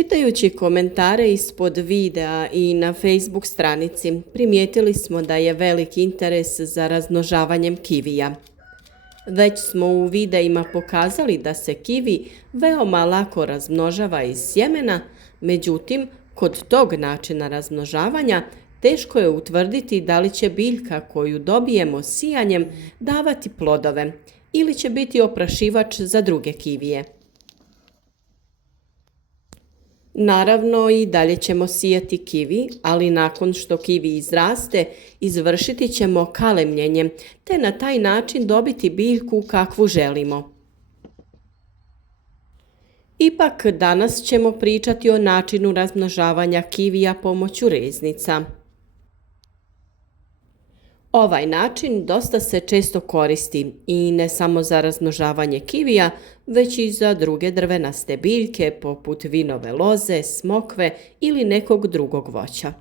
Čitajući komentare ispod videa i na Facebook stranici, primijetili smo da je veliki interes za razmnožavanjem kivija. Već smo u videima pokazali da se kivi veoma lako razmnožava iz sjemena, međutim, kod tog načina razmnožavanja teško je utvrditi da li će biljka koju dobijemo sijanjem davati plodove ili će biti oprašivač za druge kivije. Naravno, i dalje ćemo sijati kivi, ali nakon što kivi izraste, izvršiti ćemo kalemljenje, te na taj način dobiti biljku kakvu želimo. Ipak danas ćemo pričati o načinu razmnožavanja kivija pomoću reznica. Ovaj način dosta se često koristi i ne samo za razmnožavanje kivija, već i za druge drvenaste biljke poput vinove loze, smokve ili nekog drugog voća.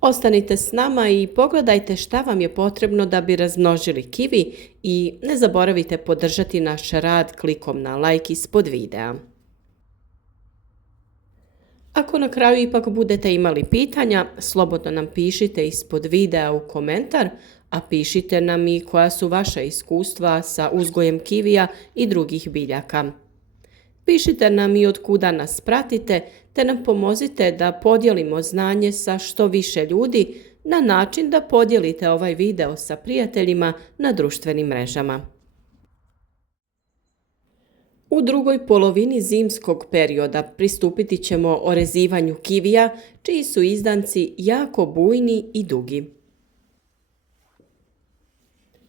Ostanite s nama i pogledajte šta vam je potrebno da bi razmnožili kivi i ne zaboravite podržati naš rad klikom na like ispod videa. Ako na kraju ipak budete imali pitanja, slobodno nam pišite ispod videa u komentar, a pišite nam i koja su vaša iskustva sa uzgojem kivija i drugih biljaka. Pišite nam i od kuda nas pratite, te nam pomozite da podijelimo znanje sa što više ljudi na način da podijelite ovaj video sa prijateljima na društvenim mrežama. U drugoj polovini zimskog perioda pristupiti ćemo orezivanju kivija, čiji su izdanci jako bujni i dugi.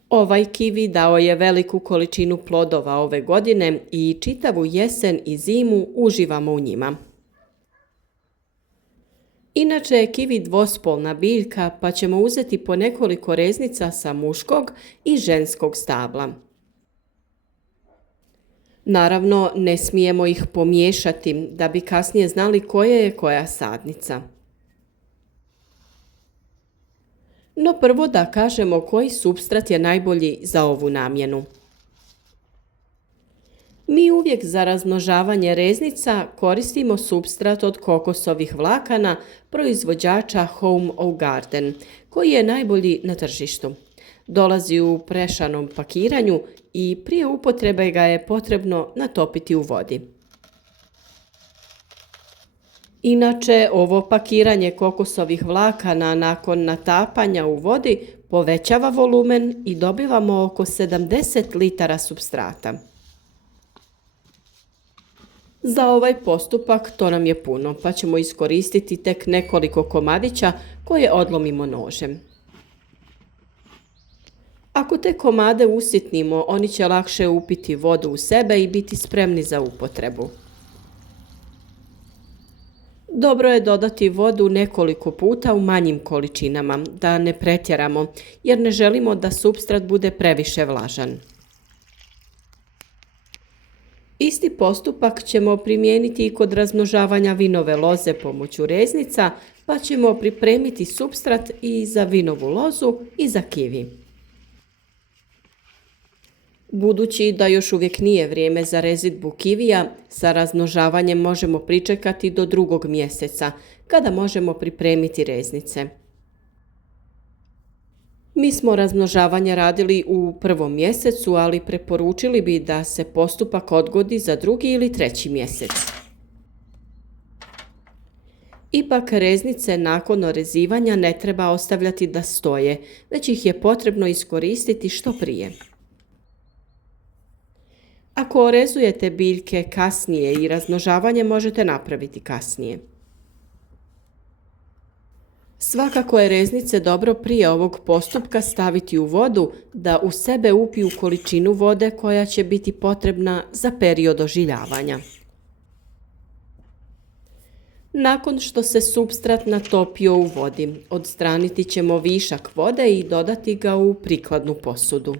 Ovaj kivi dao je veliku količinu plodova ove godine i čitavu jesen i zimu uživamo u njima. Inače je kivi dvospolna biljka, pa ćemo uzeti po nekoliko reznica sa muškog i ženskog stabla. Naravno, ne smijemo ih pomiješati da bi kasnije znali koja je koja sadnica. No prvo da kažemo koji supstrat je najbolji za ovu namjenu. Mi uvijek za razmnožavanje reznica koristimo supstrat od kokosovih vlakana proizvođača Home of Garden, koji je najbolji na tržištu. Dolazi u prešanom pakiranju i prije upotrebe ga je potrebno natopiti u vodi. Inače, ovo pakiranje kokosovih vlakana nakon natapanja u vodi povećava volumen i dobivamo oko 70 litara supstrata. Za ovaj postupak to nam je puno, pa ćemo iskoristiti tek nekoliko komadića koje odlomimo nožem. Ako te komade usitnimo, oni će lakše upiti vodu u sebe i biti spremni za upotrebu. Dobro je dodati vodu nekoliko puta u manjim količinama, da ne pretjeramo, jer ne želimo da supstrat bude previše vlažan. Isti postupak ćemo primijeniti i kod razmnožavanja vinove loze pomoću reznica, pa ćemo pripremiti supstrat i za vinovu lozu i za kivi. Budući da još uvijek nije vrijeme za rezidbu kivija, sa razmnožavanjem možemo pričekati do 2. mjeseca, kada možemo pripremiti reznice. Mi smo razmnožavanje radili u 1. mjesecu, ali preporučili bi da se postupak odgodi za 2. ili 3. mjesec. Ipak reznice nakon orezivanja ne treba ostavljati da stoje, već ih je potrebno iskoristiti što prije. Ako orezujete biljke kasnije i razmnožavanje možete napraviti kasnije. Svakako je reznice dobro prije ovog postupka staviti u vodu da u sebe upiju količinu vode koja će biti potrebna za period ožiljavanja. Nakon što se supstrat natopio u vodi, odstraniti ćemo višak vode i dodati ga u prikladnu posudu.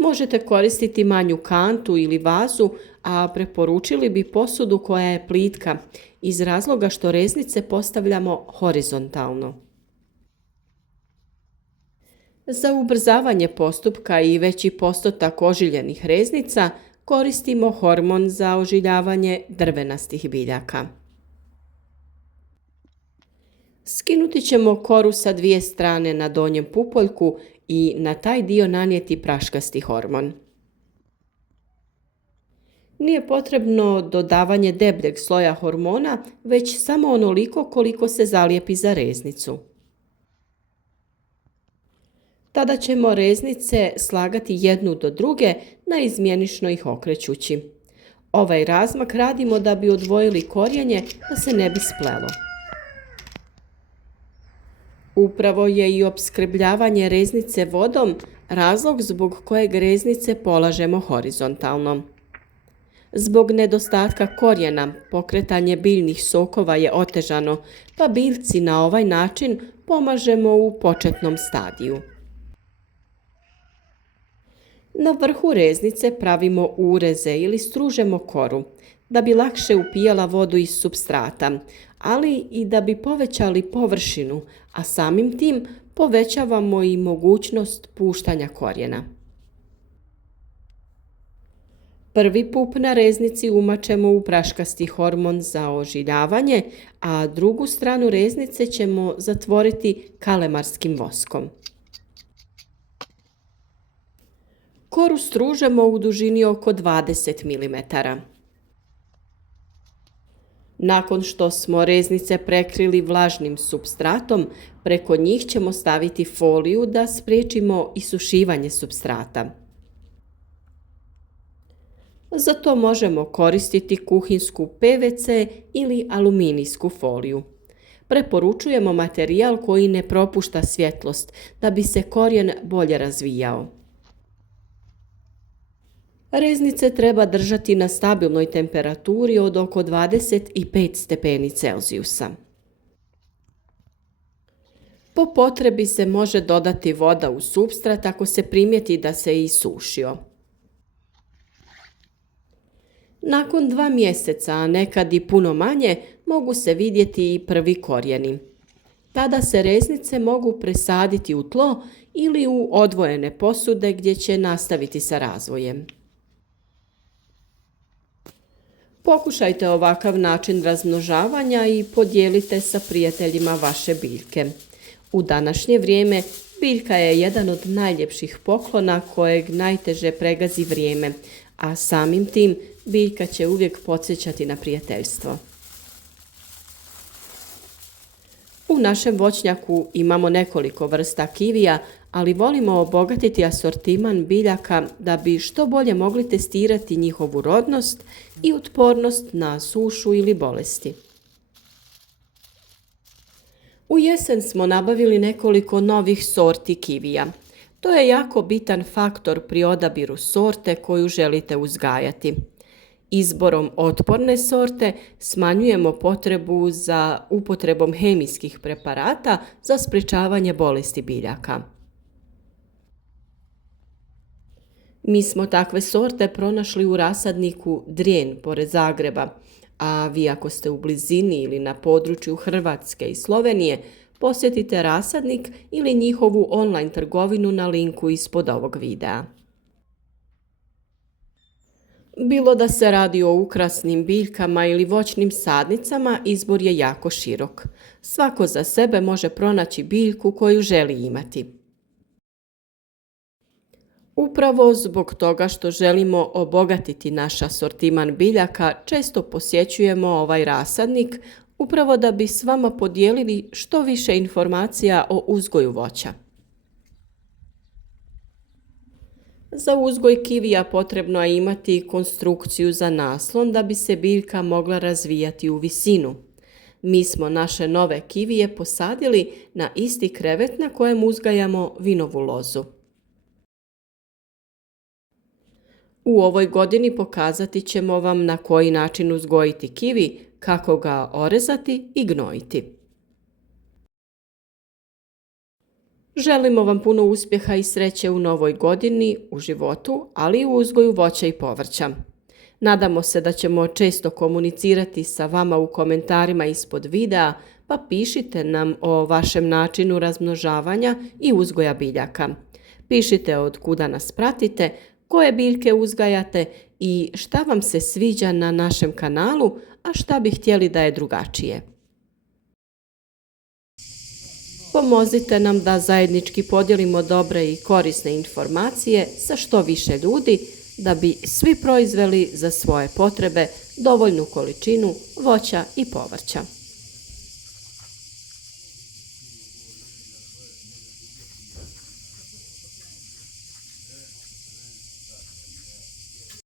Možete koristiti manju kantu ili vazu, a preporučili bi posudu koja je plitka, iz razloga što reznice postavljamo horizontalno. Za ubrzavanje postupka i veći postotak ožiljenih reznica koristimo hormon za ožiljavanje drvenastih biljaka. Skinuti ćemo koru sa dvije strane na donjem pupoljku i na taj dio nanijeti praškasti hormon. Nije potrebno dodavanje debljeg sloja hormona, već samo onoliko koliko se zalijepi za reznicu. Tada ćemo reznice slagati jednu do druge naizmjenično ih okrećući. Ovaj razmak radimo da bi odvojili korijenje da se ne bi splelo. Upravo je i opskrbljavanje reznice vodom razlog zbog kojeg reznice polažemo horizontalno. Zbog nedostatka korijena pokretanje biljnih sokova je otežano, pa biljci na ovaj način pomažemo u početnom stadiju. Na vrhu reznice pravimo ureze ili stružemo koru da bi lakše upijala vodu iz supstrata, ali i da bi povećali površinu, a samim tim povećavamo i mogućnost puštanja korijena. Prvi pup na reznici umačemo u praškasti hormon za ožiljavanje, a drugu stranu reznice ćemo zatvoriti kalemarskim voskom. Koru stružemo u dužini oko 20 mm. Nakon što smo reznice prekrili vlažnim supstratom, preko njih ćemo staviti foliju da spriječimo isušivanje supstrata. Za to možemo koristiti kuhinsku PVC ili aluminijsku foliju. Preporučujemo materijal koji ne propušta svjetlost da bi se korijen bolje razvijao. Reznice treba držati na stabilnoj temperaturi od oko 25 stepeni Celzijusa. Po potrebi se može dodati voda u supstrat ako se primijeti da se isušio. Nakon 2 mjeseca, a nekad i puno manje, mogu se vidjeti i prvi korijeni. Tada se reznice mogu presaditi u tlo ili u odvojene posude gdje će nastaviti sa razvojem. Pokušajte ovakav način razmnožavanja i podijelite sa prijateljima vaše biljke. U današnje vrijeme biljka je jedan od najljepših poklona kojeg najteže pregazi vrijeme, a samim tim biljka će uvijek podsjećati na prijateljstvo. U našem voćnjaku imamo nekoliko vrsta kivija, ali volimo obogatiti asortiman biljaka da bi što bolje mogli testirati njihovu rodnost i otpornost na sušu ili bolesti. U jesen smo nabavili nekoliko novih sorti kivija. To je jako bitan faktor pri odabiru sorte koju želite uzgajati. Izborom otporne sorte smanjujemo potrebu za upotrebom hemijskih preparata za sprječavanje bolesti biljaka. Mi smo takve sorte pronašli u rasadniku Drijen pored Zagreba, a vi ako ste u blizini ili na području Hrvatske i Slovenije, posjetite rasadnik ili njihovu online trgovinu na linku ispod ovog videa. Bilo da se radi o ukrasnim biljkama ili voćnim sadnicama, izbor je jako širok. Svako za sebe može pronaći biljku koju želi imati. Upravo zbog toga što želimo obogatiti naš asortiman biljaka, često posjećujemo ovaj rasadnik, upravo da bi s vama podijelili što više informacija o uzgoju voća. Za uzgoj kivija potrebno je imati konstrukciju za naslon da bi se biljka mogla razvijati u visinu. Mi smo naše nove kivije posadili na isti krevet na kojem uzgajamo vinovu lozu. U ovoj godini pokazati ćemo vam na koji način uzgojiti kivi, kako ga orezati i gnojiti. Želimo vam puno uspjeha i sreće u novoj godini, u životu, ali i u uzgoju voća i povrća. Nadamo se da ćemo često komunicirati sa vama u komentarima ispod videa, pa pišite nam o vašem načinu razmnožavanja i uzgoja biljaka. Pišite od kuda nas pratite, koje biljke uzgajate i šta vam se sviđa na našem kanalu, a šta bi htjeli da je drugačije. Pomozite nam da zajednički podijelimo dobre i korisne informacije sa što više ljudi, da bi svi proizveli za svoje potrebe dovoljnu količinu voća i povrća.